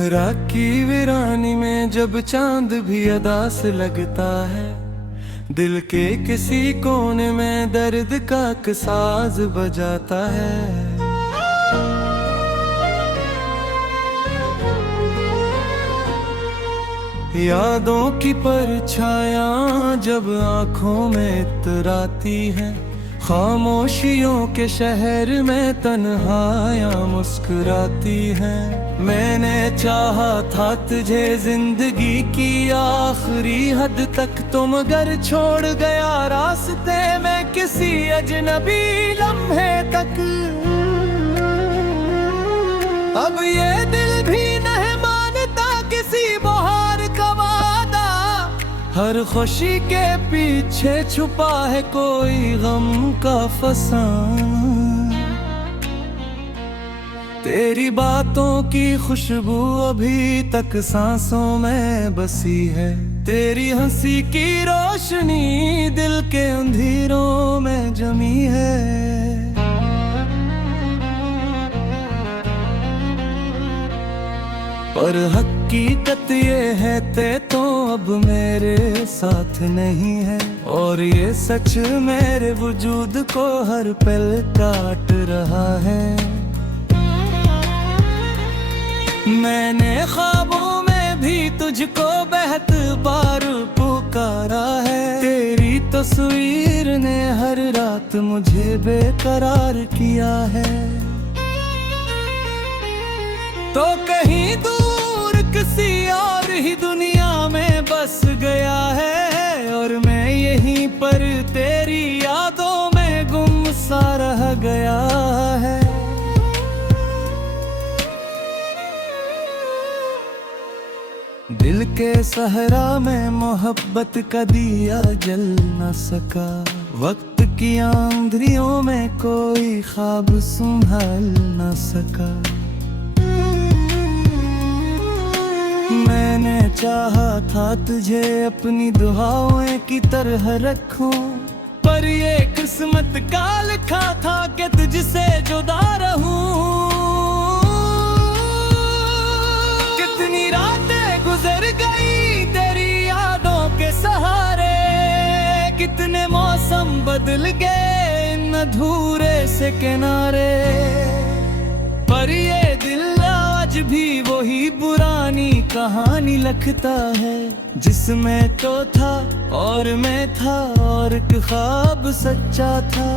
रात की वीरानी में जब चांद भी अदास लगता है, दिल के किसी कोने में दर्द का एक साज बजाता है। यादों की परछाया जब आंखों में इतराती है, खामोशियों के शहर में तन्हाइयां मुस्कुराती हैं। मैंने चाहा था तुझे जिंदगी की आखिरी हद तक, तुम मगर छोड़ गया रास्ते में किसी अजनबी लम्हे तक। अब ये दिल भी नहीं मानता किसी बहार का वादा, हर खुशी के पीछे छुपा है कोई गम का फसाना। तेरी बातों की खुशबू अभी तक सांसों में बसी है, तेरी हंसी की रोशनी दिल के अंधेरों में जमी है। पर हकीकत ये है ते तो अब मेरे साथ नहीं है, और ये सच मेरे वजूद को हर पल काट रहा है। मैंने ख्वाबों में भी तुझको बेहद बार पुकारा है, तेरी तस्वीर ने हर रात मुझे बेकरार किया है। तो कहीं दूर किसी और ही दुनिया में बस गया है, और मैं यहीं पर तेरी यादों में गुम सा रह गया है। दिल के सहरा में मोहब्बत का दिया जल न सका, वक्त की आंधियों में कोई ख्वाब संभाल न सका। मैंने चाहा था तुझे अपनी दुआओं की तरह रखूं, पर ये किस्मत का लिखा था कि तुझसे जुदा रहूं। कितनी रातें गुजर गई तेरी यादों के सहारे, कितने मौसम बदल गए इन अधूरे से किनारे। पर ये दिल आज भी वही पुरानी कहानी लिखता है, जिसमें तो था और मैं था और एक ख्वाब सच्चा था।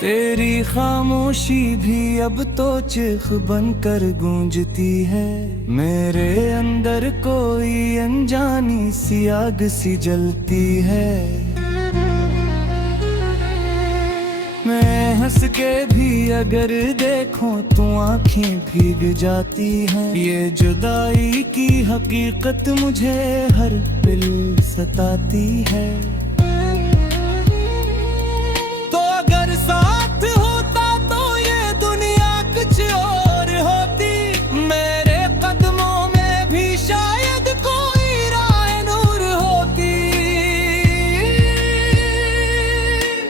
तेरी खामोशी भी अब तो चीख बनकर गूंजती है, मेरे अंदर कोई अनजानी सी आग सी जलती है। मैं हंस के भी अगर देखूं तो आंखें भीग जाती हैं, ये जुदाई की हकीकत मुझे हर पल सताती है। तो अगर साथ होता तो ये दुनिया कुछ और होती, मेरे कदमों में भी शायद कोई राह नूर होती।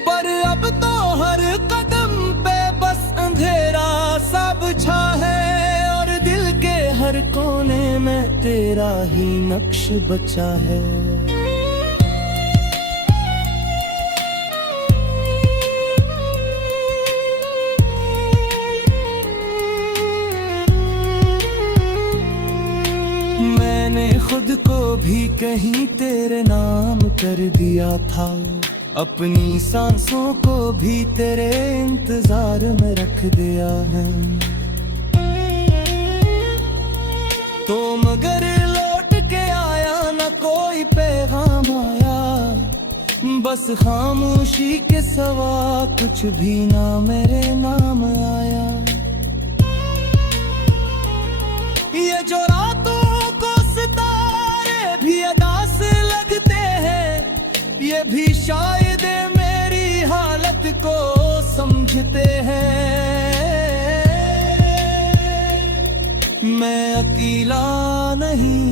पर अब तो हर कदम पे बस अंधेरा सा बिछा है, और दिल के हर कोने में तेरा ही नक्श बचा है। मैंने खुद को भी कहीं तेरे नाम कर दिया था, अपनी सांसों को भी तेरे इंतजार में रख दिया है। तो मगर लौट के आया न कोई पैगाम आया, बस खामोशी के सवा कुछ भी ना मेरे नाम आया। ये जो रातों को सितारे भी अदास लगते हैं, ये भी शायद मेरी हालत को समझते हैं। मैं अकेला नहीं,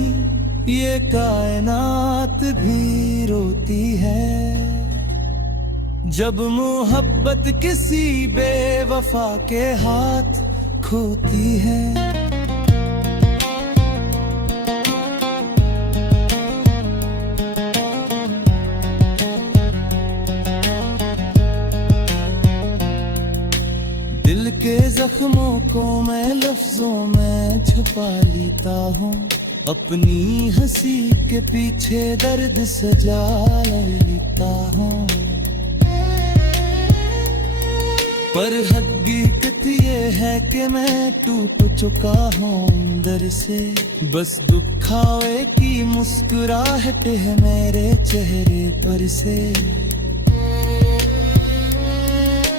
ये कायनात भी रोती है। जब मोहब्बत किसी बेवफा के हाथ खोती है। दिल के जख्मों को मैं लफ्जों में छुपा लेता हूँ, अपनी हंसी के पीछे दर्द सजा लेता हूँ। पर हकीकत ये है कि मैं टूट चुका हूँ अंदर से, बस दुखावे की मुस्कुराहट है मेरे चेहरे पर से।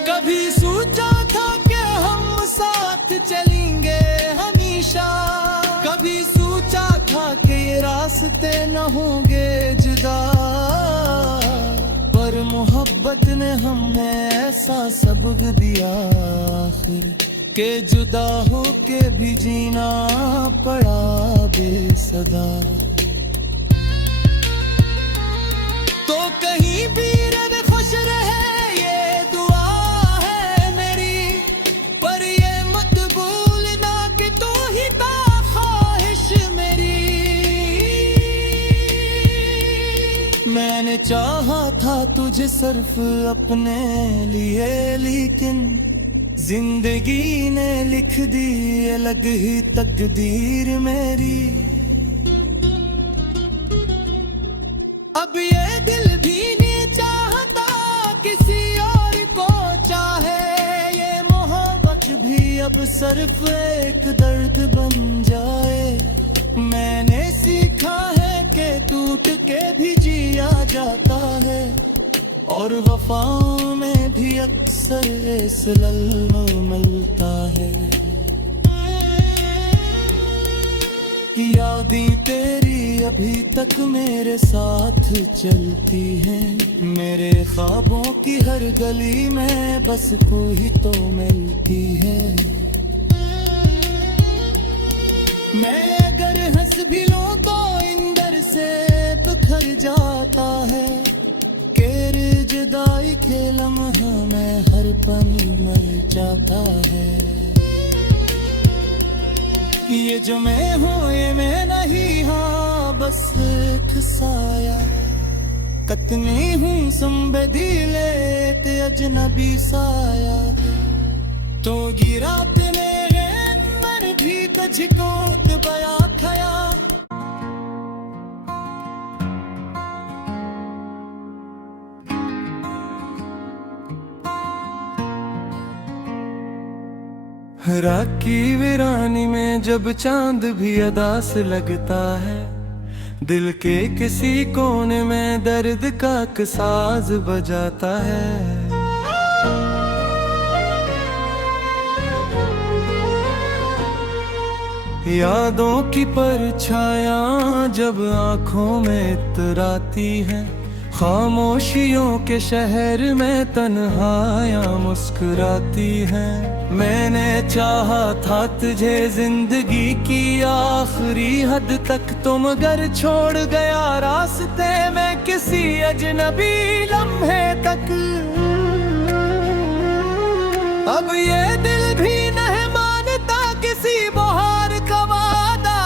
कभी सोचा था कि हम साथ चलेंगे हमेशा, कभी सोचा था कि ये रास्ते न होंगे जुदा, पर मोहब्बत ने हमें ऐसा सबक दिया आखिर के जुदा हो के भी जीना पड़ा बेसदा। तो कहीं भी रब खुश रहे ये दुआ है मेरी, पर ये मत भूलना कि तू ही था ख्वाहिश मेरी। मैंने चाहा था तुझे सिर्फ अपने लिए, लेकिन जिंदगी ने लिख दी अलग ही तकदीर मेरी। अब ये दिल भी नहीं चाहता किसी और को चाहे, ये मोहब्बत भी अब सिर्फ एक दर्द बन जाए। मैंने सीखा है कि टूट के भी जिया जाता है, और वफाओं में भी अक्सर सलल मिलता है। यादें तेरी अभी तक मेरे साथ चलती हैं, मेरे ख्वाबों की हर गली में बस तू ही तो मिलती है। मैं अगर हंस भी लूं तो इंदर से बिखर जाता है, केर जुदाई के लम्हा में हर पल मर जाता है। ये जो मैं हूँ ये मैं नहीं, हाँ बस एक साया, कतनी हूँ संबदीले ते अजनबी साया। तो गिरा ते मेरे मन भी तुझको बया खया। राखी वीरानी में जब चांद भी अदास लगता है, दिल के किसी कोने में दर्द का एक साज बजाता है। यादों की परछाया जब आंखों में इतराती है, खामोशियों के शहर में तन्हाइयां मुस्कुराती हैं। मैंने चाहा था तुझे जिंदगी की आखिरी हद तक, तुम घर छोड़ गया रास्ते में किसी अजनबी लम्हे तक। अब ये दिल भी नहीं मानता किसी बहार का वादा,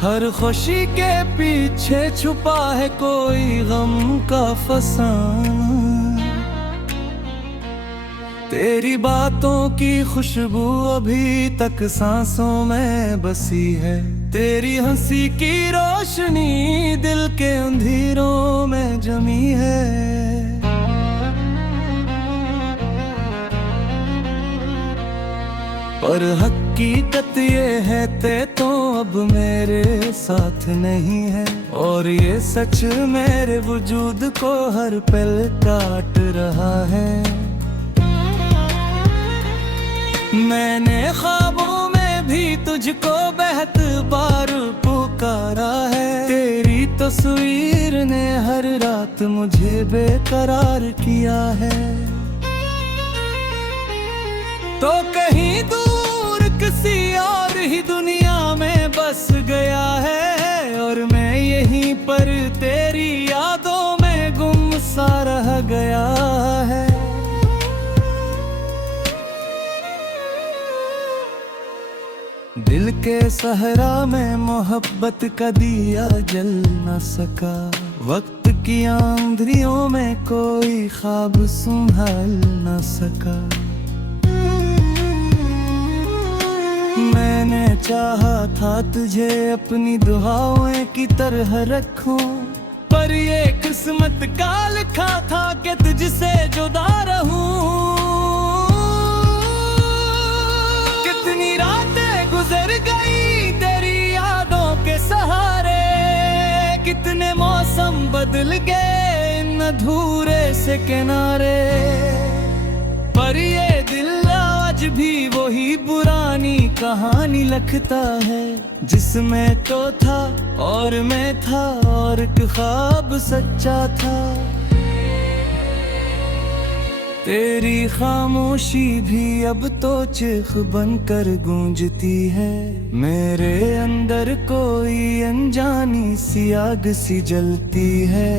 हर खुशी के पीछे छुपा है कोई गम का फसाना। तेरी बातों की खुशबू अभी तक सांसों में बसी है, तेरी हंसी की रोशनी दिल के अंधेरों में जमी है। पर हकीकत ये है ते तो अब मेरे साथ नहीं है, और ये सच मेरे वजूद को हर पल काट रहा है। मैंने ख्वाबों में भी तुझको बेहद बार पुकारा है, तेरी तस्वीर ने हर रात मुझे बेकरार किया है। तो कहीं दूर किसी और ही दुनिया में बस गया है, और मैं यहीं पर तेरी यादों में गुम सा रह गया है। के सहरा में मोहब्बत का दिया जल न सका। वक्त की आंधियों में कोई ख्वाब संभाल न सका। मैंने चाहा था तुझे अपनी दुआओं की तरह रखूं, पर ये किस्मत का लिखा था कि तुझसे जुदा रहूं। कितनी रातें गुजर गई तेरी यादों के सहारे, कितने मौसम बदल गए इन अधूरे से किनारे। पर ये दिल आज भी वही पुरानी कहानी लिखता है, जिसमें तो था और मैं था और एक ख्वाब सच्चा था। तेरी खामोशी भी अब तो चीख बनकर गूंजती है। मेरे अंदर कोई अनजानी सी आग सी जलती है।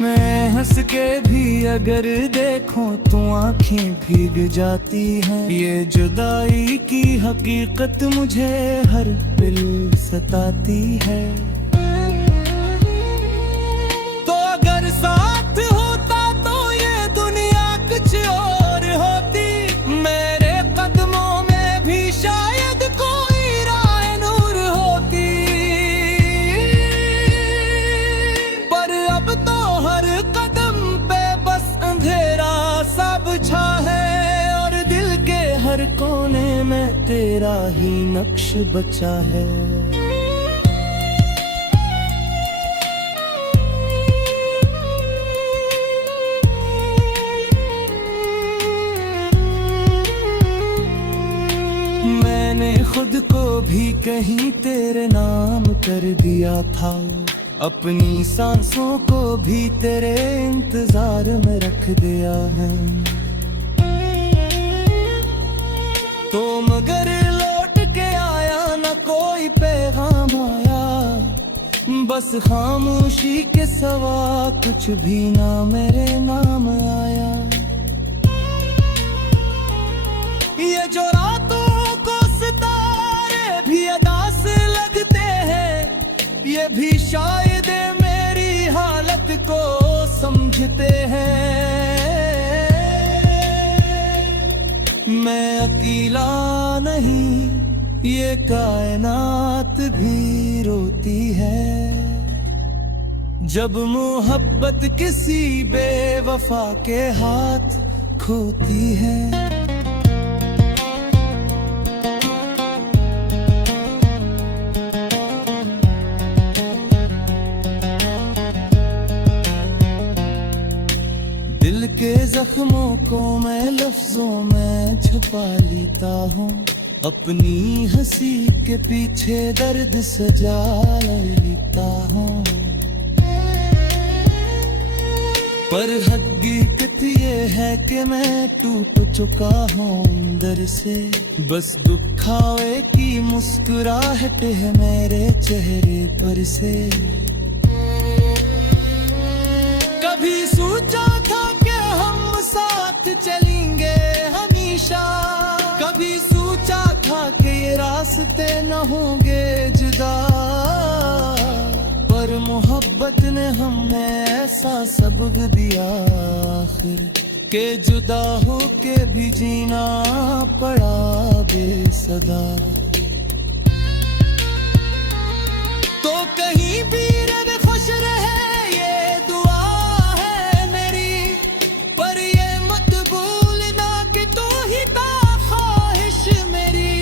मैं हंस के भी अगर देखूं तो आंखें भीग जाती हैं। ये जुदाई की हकीकत मुझे हर पल सताती है। तो अगर साथ होता तो ये दुनिया कुछ और होती। मेरे कदमों में भी शायद कोई राह नूर होती। पर अब तो हर कदम पे बस अंधेरा सा बिछा है, और दिल के हर कोने में तेरा ही नक्श बचा है। मैंने खुद को भी कहीं तेरे नाम कर दिया था। अपनी सांसों को भी तेरे इंतजार में रख दिया है। तो मगर लौट के आया न कोई पैगाम आया, बस खामोशी के सिवा कुछ भी ना मेरे नाम आया। ये जो रातों को सितारे भी अदा से लगते हैं, ये भी शायद मेरी हालत को समझते हैं। मैं अकेला नहीं, ये कायनात भी रोती है। जब मोहब्बत किसी बेवफा के हाथ खोती है। दिल के जख्मों को मैं लफ्जों में छुपा लेता हूँ। अपनी हंसी के पीछे दर्द सजा लेता हूँ। पर हकीकत ये है कि मैं टूट चुका हूँ अंदर से। बस दुखावे की मुस्कुराहट है मेरे चेहरे पर से। कभी सोचा था कि हम साथ चलेंगे हमेशा, कभी सोचा था कि ये रास्ते न होंगे जुदा। पर मोहब्बत ने हमें ऐसा सबक दिया आखिर, के जुदा हो के भी जीना पड़ा बेसदा। तो कहीं भी रब खुश रहे ये दुआ है मेरी, पर ये मत भूलना कि तू ही था ख्वाहिश मेरी।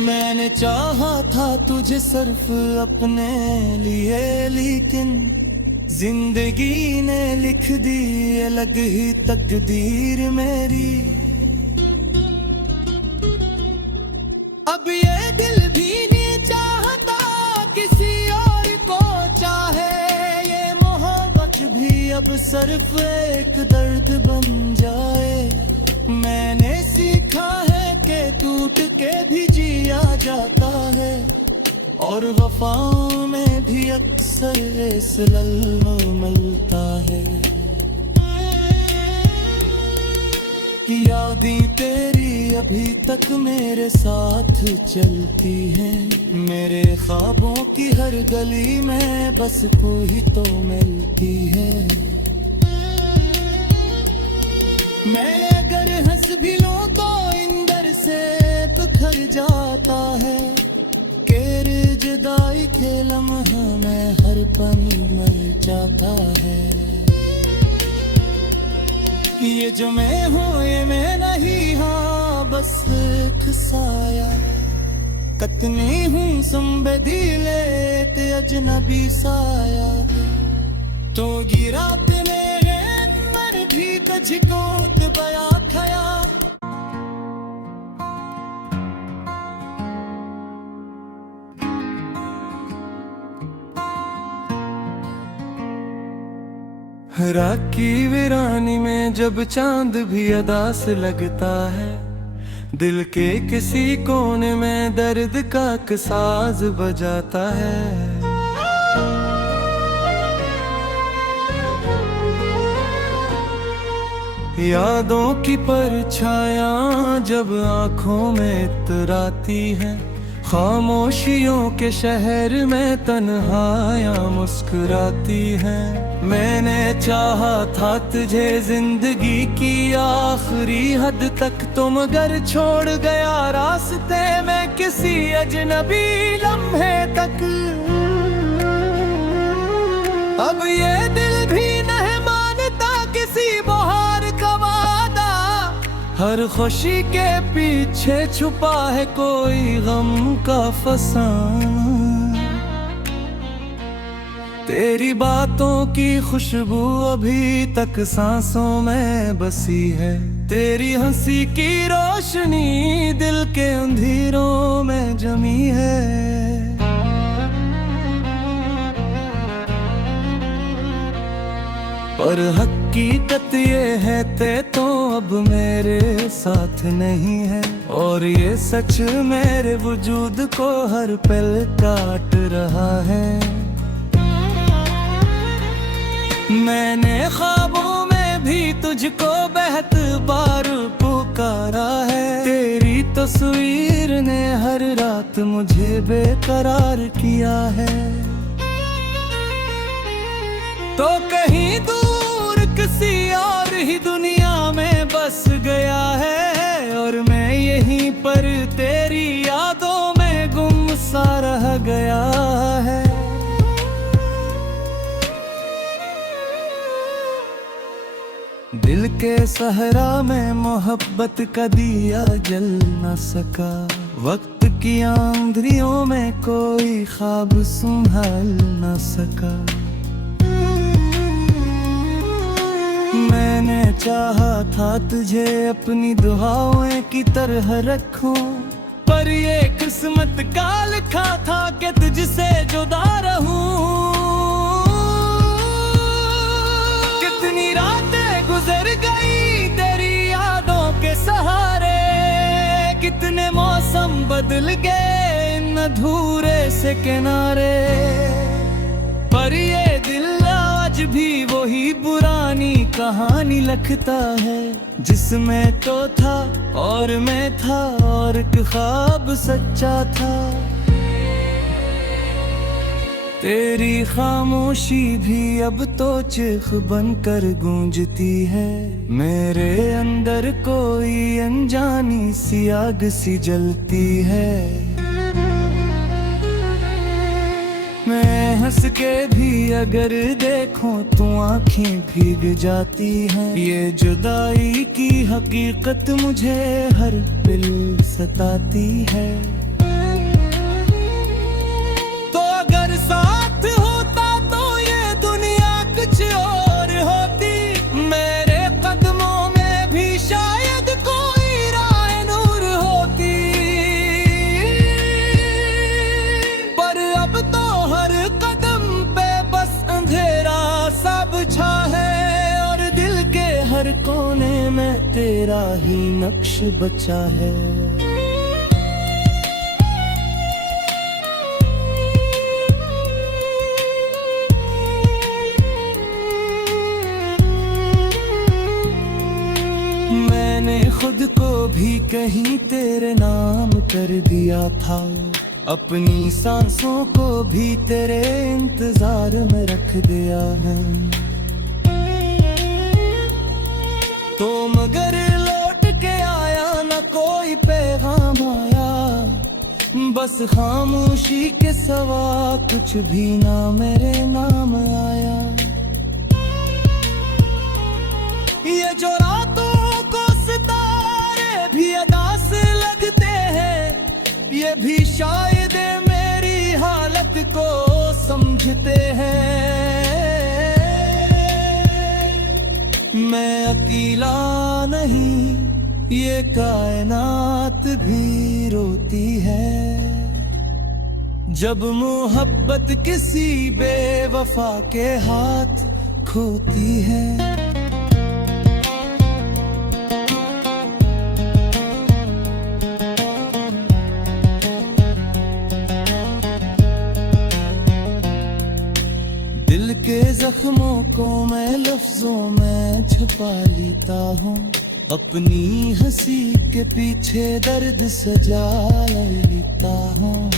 मैंने चाहा था तुझे सिर्फ अपने लिए, लेकिन जिंदगी ने लिख दी अलग ही तकदीर मेरी। अब ये दिल भी नहीं चाहता किसी और को चाहे, ये मोहब्बत भी अब सिर्फ एक दर्द बन जाए। मैंने सीखा है कि टूट के भी जिया जाता है, और वफाओं में भी अक्सर इस्लाम मिलता है। यादें तेरी अभी तक मेरे साथ चलती हैं। मेरे ख्वाबों की हर गली में बस तू ही तो मिलती है। मैं अगर हंस भी लूं तो इंदर से बिखर जाता है। केरे जुदाई के लम्हा में हर पल मर जाता है। ये जो मैं हूँ ये मैं नहीं, हाँ बस एक साया। कतनी हूँ संबेदीले ते अजनबी साया। तो गिरा ते मेरे मन भी तुझको ते बया खया। रात की वीरानी में जब चांद भी अदास लगता है। दिल के किसी कोने में दर्द का एक साज बजाता है। यादों की परछायां जब आंखों में इतराती है। खामोशियों के शहर में तन्हाइयां मुस्कुराती हैं। मैंने चाहा था तुझे जिंदगी की आखिरी हद तक, तो मगर छोड़ गया रास्ते में किसी अजनबी लम्हे तक। अब ये दिल भी नहीं मानता किसी बहार का वादा। हर खुशी के पीछे छुपा है कोई गम का फसाना। तेरी बातों की खुशबू अभी तक सांसों में बसी है। तेरी हंसी की रोशनी दिल के अंधेरों में जमी है। पर हकीकत ये है ते तो अब मेरे साथ नहीं है। और ये सच मेरे वजूद को हर पल काट रहा है। मैंने ख्वाबों में भी तुझको बेहद बार पुकारा है। तेरी तस्वीर ने हर रात मुझे बेकरार किया है। तो कहीं दूर किसी और ही दुनिया में बस गया है। और मैं यहीं पर तेरी यादों में गुम सा रह गया है। दिल के सहरा में मोहब्बत का दिया जल न सका। वक्त की आंधियों में कोई ख्वाब संभाल न सका। मैंने चाहा था तुझे अपनी दुआओं की तरह रखूं, पर ये किस्मत का लिखा था कि तुझसे जुदा रहूं। कितनी रातें गुजर गई तेरी यादों के सहारे। कितने मौसम बदल गए इन अधूरे से किनारे। पर ये दिल आज भी वही पुरानी कहानी लिखता है, जिसमें तो था और मैं था और एक ख्वाब सच्चा था। तेरी खामोशी भी अब तो चीख बनकर गूंजती है। मेरे अंदर कोई अनजानी सी आग सी जलती है। मैं हंस के भी अगर देखूं तो आंखें भीग जाती हैं। ये जुदाई की हकीकत मुझे हर पल सताती है। तो अगर साथ होता तो ये दुनिया कुछ और होती। मेरे कदमों में भी शायद कोई राह नूर होती। पर अब तो हर कदम पे बस अंधेरा सा बिछा है। और दिल के हर कोने में तेरा ही नक्श बचा है। मैंने कहीं तेरे नाम कर दिया था, अपनी सांसों को भी तेरे इंतजार में रख दिया है। तो मगर लौट के आया न कोई पैगाम आया, बस खामोशी के सवा कुछ भी ना मेरे नाम आया। ये जो रातों को सितारे भी अदा से लगते हैं, ये भी शायद मेरी हालत को समझते हैं। मैं अकेला नहीं, ये कायनात भी रोती है, जब मोहब्बत किसी बेवफा के हाथ खोती है। दिल के जख्मों को मैं लफ्जों में छुपा लेता हूँ, अपनी हंसी के पीछे दर्द सजा लेता हूँ।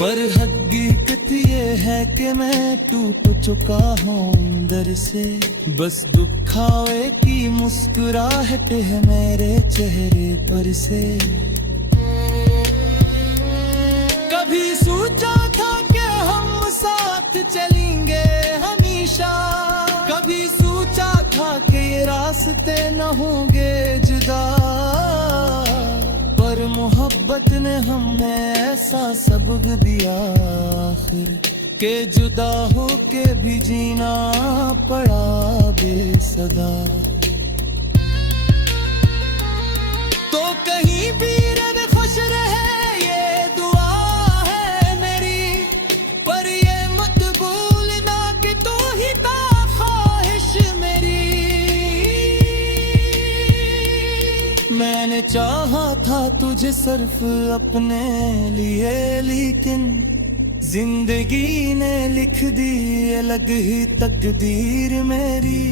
पर हकीकत ये है कि मैं टूट चुका हूँ अंदर से, बस दुखावे की मुस्कुराहट है मेरे चेहरे पर से। कभी सोचा था कि हम साथ चलेंगे हमेशा, कभी सोचा था कि ये रास्ते न होंगे जुदा, पर मोहब्बत ने हमें ऐसा सबक दिया आखिर, के जुदा हो के भी जीना पड़ा बेसदा। तो कहीं भी रब खुश रहे ये दुआ है मेरी, पर ये मत भूलना कि तू ही था ख्वाहिश मेरी। मैंने चाहा था तुझे सिर्फ अपने लिए, लेकिन जिंदगी ने लिख दी अलग ही तकदीर मेरी।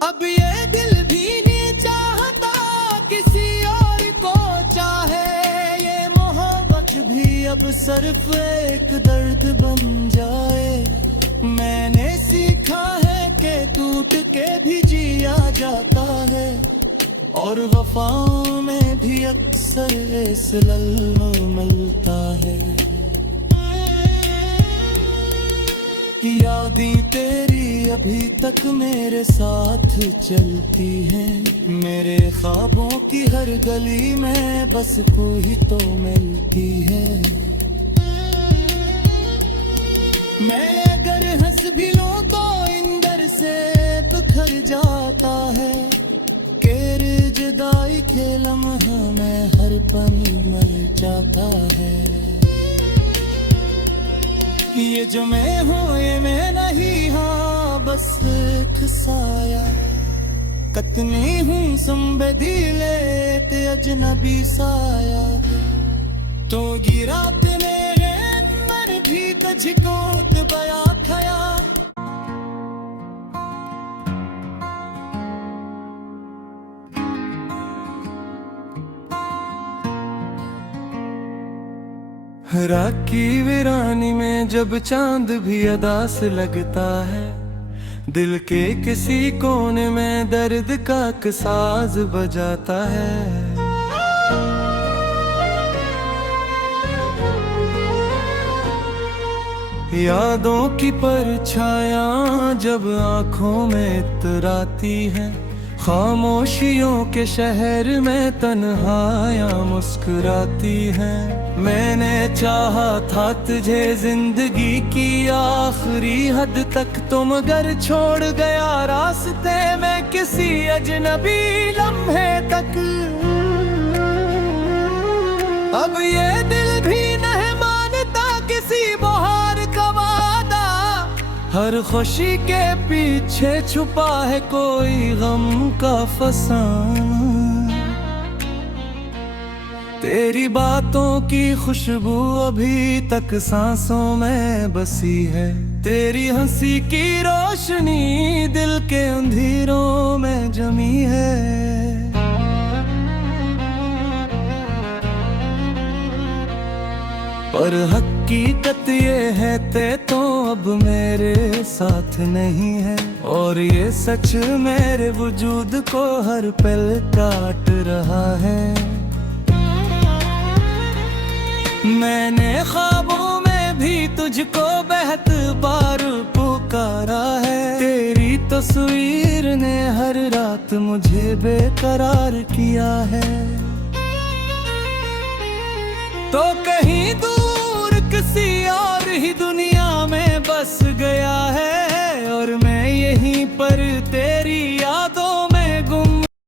अब ये दिल भी नहीं चाहता किसी और को चाहे, ये मोहब्बत भी अब सिर्फ एक दर्द बन जाए। मैंने सीखा है कि टूट के भी जिया जाता है, और वफाओं में भी अक्सर इस्लाम मिलता है। यादें तेरी अभी तक मेरे साथ चलती हैं, मेरे ख्वाबों की हर गली में बस कोई तो मिलती है। मैं अगर हंस भी लूं तो इंदर से बिखर जाता है, केर जुदाई के लम्हा में हर पल मर जाता है। ये जो मैं हूँ ये मैं नहीं, हाँ बस एक साया, कतनी हूँ संबदीले ते अजनबी साया। तो गिरा मेरे मन भी तझकोत बया खया। राखी वीरानी में जब चांद भी अदास लगता है, दिल के किसी कोने में दर्द का साज बजाता है। यादों की परछायां जब आंखों में इतराती हैं, खामोशियों के शहर में तन्हाइयां मुस्कुराती हैं। मैंने चाहा था तुझे जिंदगी की आखिरी हद तक, तुम मगर छोड़ गया रास्ते में किसी अजनबी लम्हे तक। अब ये दिल भी नहीं मानता किसी बहार का वादा, हर खुशी के पीछे छुपा है कोई गम का फसाना। तेरी बातों की खुशबू अभी तक सांसों में बसी है, तेरी हंसी की रोशनी दिल के अंधेरों में जमी है। पर हकीकत ये है ते तो अब मेरे साथ नहीं है, और ये सच मेरे वजूद को हर पल काट रहा है। मैंने ख्वाबों में भी तुझको बेहद बार पुकारा है, तेरी तस्वीर ने हर रात मुझे बेकरार किया है। तो कहीं दूर किसी और ही दुनिया में बस गया है, और मैं यहीं पर तेरी